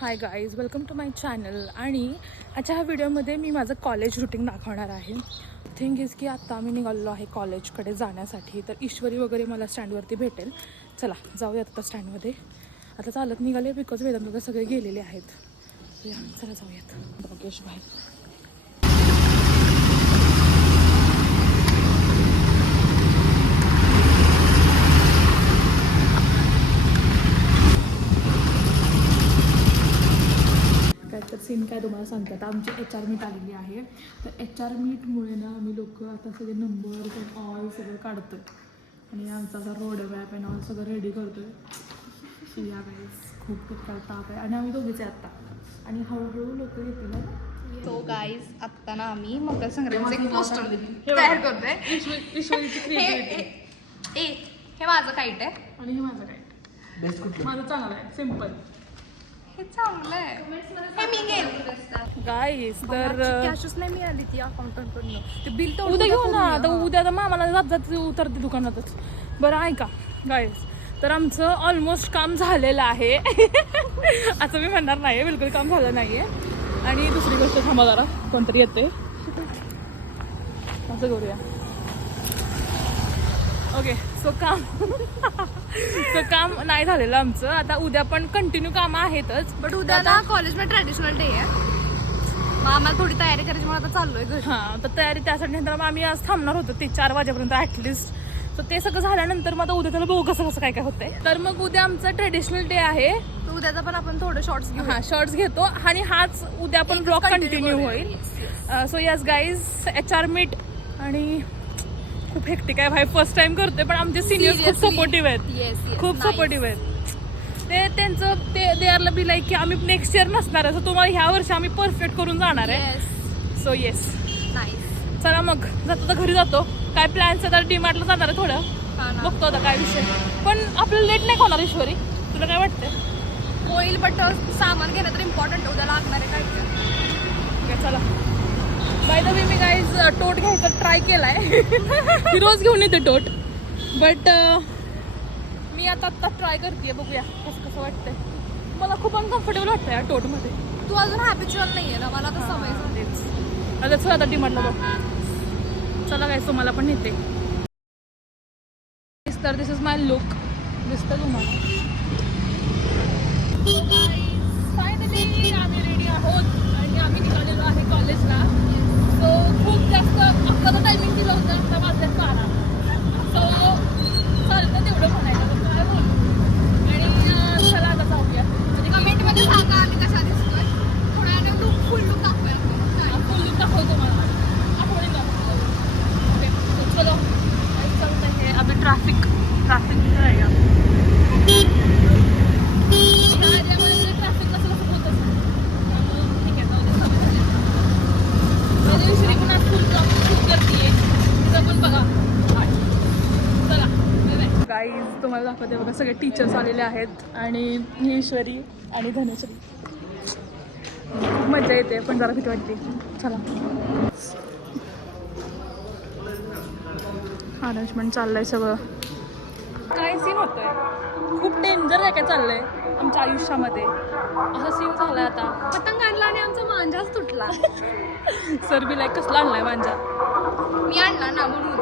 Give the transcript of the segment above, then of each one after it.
High guys, welcome to my channel. आणि आजच्या ह्या व्हिडिओमध्ये मी माझं कॉलेज रुटीन दाखवणार आहे. थिंग इज की आत्ता मी निघालो आहे कॉलेजकडे जाण्यासाठी. तर ईश्वरी वगैरे मला स्टँडवरती भेटेल. चला जाऊयात आता स्टँडमध्ये. आता चालत निघाले बिकॉज वेदांत सगळे गेलेले आहेत. चला जाऊयात. भाग्येश भाई तर सीन काय तुम्हाला सांगते. आता आमची HR मीट आलेली आहे. तर HR मीटमुळे ना आम्ही लोक आता सगळे नंबर ऑल सगळं काढतोय आणि आमचा असा रोड मॅप अँड ऑल सगळं रेडी करतोय. या गाईज खूप प्रकार ताप आहे आणि आम्ही दोघीच आहे आत्ता आणि हळूहळू लोक येतील ना. सो गाईज आत्ता ना आम्ही मकर संक्रांतीचे पोस्टर तयार करतोय. हे माझं काईट आहे आणि हे माझं काय माझं चांगलं आहे सिम्पल. हे चांगलं आहे. हे मी गेले गाईज तर कॅशच नाही मिळाली ती अकाउंटंट कडनं. ते बिल तर उद्या घेऊ ना. आता उद्या तर मामाला जात उतरते दुकानातच. बरं ऐका गाईज, तर आमचं ऑलमोस्ट काम झालेलं आहे. असं मी म्हणणार नाही, बिलकुल काम झालं नाही आहे. आणि दुसरी गोष्ट थांबा जरा, कोणतरी येते असं करूया. ओके सो काम नाही झालेलं आमचं. आता उद्या पण कंटिन्यू कामं आहेतच. बट उद्या ना कॉलेजमध्ये ट्रॅडिशनल डे आहे. मग आम्हाला थोडी तयारी करायची म्हणून आता चाललोय घरी. हां, तर तयारी त्यासाठी नंतर आम्ही आज थांबणार होतो 4 वाजेपर्यंत ॲटलिस्ट. तर ते सगळं झाल्यानंतर मग आता उद्या त्याला बघू कसं काय काय होतंय. तर मग उद्या आमचा ट्रेडिशनल डे आहे. तर उद्याचा पण आपण थोडे शॉर्ट्स घेऊ. हां, शॉर्ट्स घेतो आणि हाच उद्या पण ब्लॉग कंटिन्यू होईल. So yes guys, HR meet आणि खूप हेक्टिक आहे भाई. फर्स्ट टाइम करतोय पण आमचे सिनियर्स खूप सपोर्टिव्ह आहेत. खूप सपोर्टिव्ह आहेत. ते त्यांचं दे आर बी लाईक की आम्ही नेक्स्ट इयर नसणार आहे, सो तुम्हाला ह्या वर्षी आम्ही परफेक्ट करून जाणार आहे. सो येस चला मग जातो तर घरी जातो. काय प्लॅन्स आहे तर डीमार्टला जाणार आहे थोडं. बघतो आता काय विषय. पण आपल्याला लेट नाही होणार ईश्वरी, तुला काय वाटतं? होईल बट सामान घेणं तर इम्पॉर्टंट. उद्या लागणार आहे काय. चला बाय द वे मी गाईज टोट घ्यायचा ट्राय केलाय. मी रोज घेऊन येते टोट, बट मी आता ट्राय करते. बघूया कसं वाटतंय. मला खूप अनकम्फर्टेबल वाटतं या टोटमध्ये. तू अजून हॅबिच्युअल नाही आहे ना. मला आता सवय झालीच. आता चला आता डीमार्टला बघ. चला काय तुम्हाला पण येते. तर दिस इज माय लुक. दिसतं तुम्हाला. फायनली आम्ही रेडी आहोत आणि आम्ही निघालेलो आहे कॉलेजला. सो खूप जास्त आपलं टायमिंग दिलं होतं. आता वाजल्यात 12. सो चालतं तेवढं म्हणायला काय बोलू. आणि चला आता जाऊया. म्हणजे कमेंटमध्ये सांगा आम्ही कशा दिसतोय. थोड्या वेळाने तू फुल लुक दाखवूया. फुल लुक दाखवतो मला. आठवणी दाखवतो. ओके चलो चलतं हे. अभी ट्रॅफिक आहे का ट्रॅफिक कसं होतं. ठीक आहे जाऊ दे. पण आज फुल करते तिथं पण बघा. चला गाईज तुम्हाला दाखवते बघा. सगळे टीचर्स आलेले आहेत आणि ही ईश्वरी आणि धनश्री. खूप मजा येते पण जरा भीती वाटते. चला अरेंजमेंट चाललंय सगळं. काय सीन होतोय. खूप डेंजर आहे काय चाललंय आमच्या आयुष्यामध्ये. असा सीन झालाय आता. पतंग आणला आणि आमचा मांजाच तुटला. सर बी लाईक कसला आणलाय मांजा. मी आणला ना म्हणून.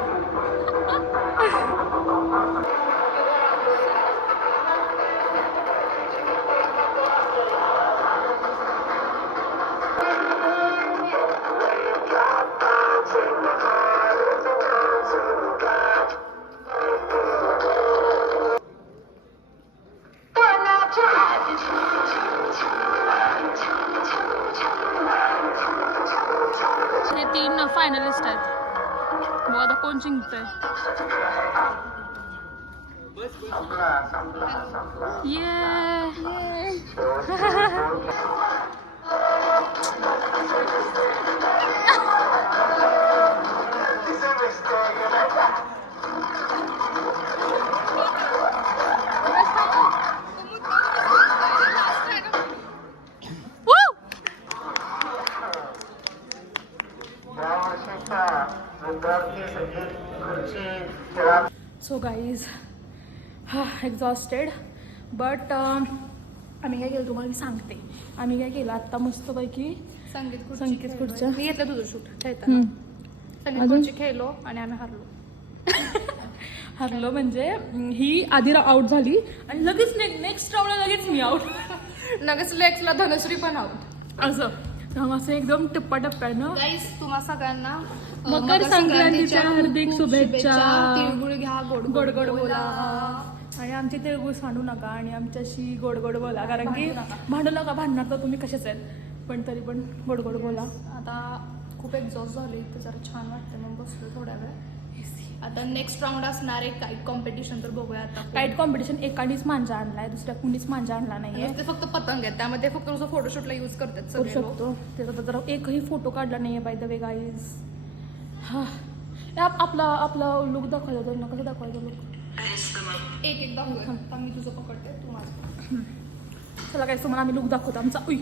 हे 3 फायनलिस्ट आहेत. बघ आता कोण जिंकतंय. So guys, exhausted, but आम्ही काय केलं तुम्हाला मी सांगते. आम्ही काय केलं आत्ता मस्तपैकी संगीत खुर्च्या. मी घेतलं तुझं शूट खेळताना. संगीत खुर्ची खेळलो आणि आम्ही हरलो म्हणजे ही आधी आउट झाली आणि लगेच नेक्स्ट राऊंडला लगेच मी आउट. लगेच लेक्सला धनश्री पण आउट. असं एकदम टप्प्याटप्प्यानं. गाईस तुम्हा सगळ्यांना मकर संक्रांतीच्या हार्दिक शुभेच्छा. तिळगुळ घ्या, गोड गोड गोड बोला आणि आमचे तिळगुळ सांडू नका आणि आमच्याशी गोड गोड बोला, कारण की भांडू नका. भांडणार तर तुम्ही कशाच आहेत, पण तरी पण गोड गोड बोला. आता खूप एक्झॉस्ट झाली तर जरा छान वाटतं, मग बसलो थोड्या वेळ. आता नेक्स्ट राऊंड असणार आहे काईट कॉम्पिटिशन, तर बघूया आता. काईट कॉम्पिटिशन एकानेच मांजा आणलाय, दुसऱ्या कुणीच मांजा आणला नाहीये. ते फक्त पतंग आहेत, त्यामध्ये फक्त तुझं फोटोशूटला यूज करतात करू सगळे लोक. शकतो. त्याचा जरा एकही फोटो काढला नाहीये बाय द वे गाईज. हा आपला लुक दाखवायचा ना, कसं दाखवायचा लुक एक दाखवूया. आता मी तुझं पकडते, तू माझं. चला काय तुम्हाला आम्ही लुक दाखवतो आमचा. उई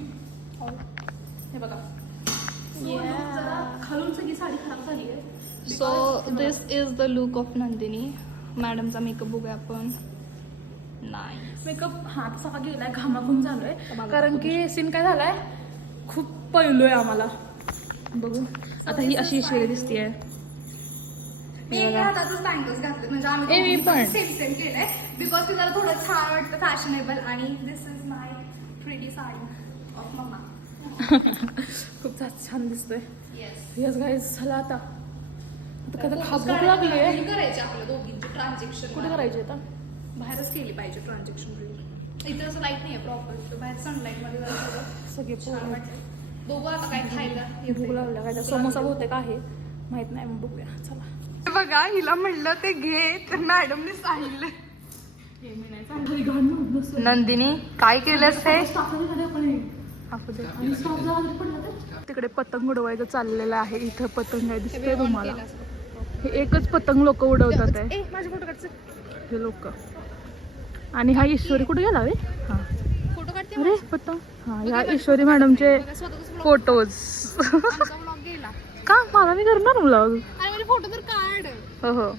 हे बघा, खालून सगळी साडी खराब झाली आहे. So this is the look of Nandini. मॅडमचा मेकअप बघूया आपण. नाही मेकअप हा तसा गेलाय, घामाघूम झालोय, कारण की सीन काय झालाय, खूप पहिलोय आम्हाला. बघू आता ही अशी ईश्वरी दिसतीये. बँगल्स घातले म्हणजे आम्ही पण सेम केलंय, बिकॉज ते जरा थोडं छान वाटतं, फॅशनेबल. आणि this is my pretty sari of mamma. खूप छान दिसतोय. Yes guys. चला आता खाबूक लागले. करायचे आपल्या दोघींचे ट्रान्झॅक्शन. कुठे करायचे आता? बाहेरच केली पाहिजे ट्रान्झॅक्शन. इथे असं लाईट नाही आहे प्रॉपर, बाहेर सनलाईट मध्ये जरा थोडं सगळे छान वाटतं. दोघं आता काय खायला भूक लागल्या, काय समोसा बहुतेक आहे, माहित नाही, मग बघूया. चला बघा, हिला म्हणलं ते घे तर मॅडमने सांगितलं. नंदिनी काय केलंस हे? तिकडे पतंग उडवायचं चाललेलं आहे. इथं पतंग आहे, दिसतंय तुम्हाला. हे एकच पतंग लोक उडवतात आहे, माझे फोटो काढचे हे लोक. आणि हा ईश्वरी कुठे गेला रे? हा फोटो काढते. अरे पतंग. हा या ईश्वरी मॅडमचे फोटोज. ब्लॉग गेला का मला मी करणार ब्लॉग? अरे माझे फोटो तर काढ. हो हो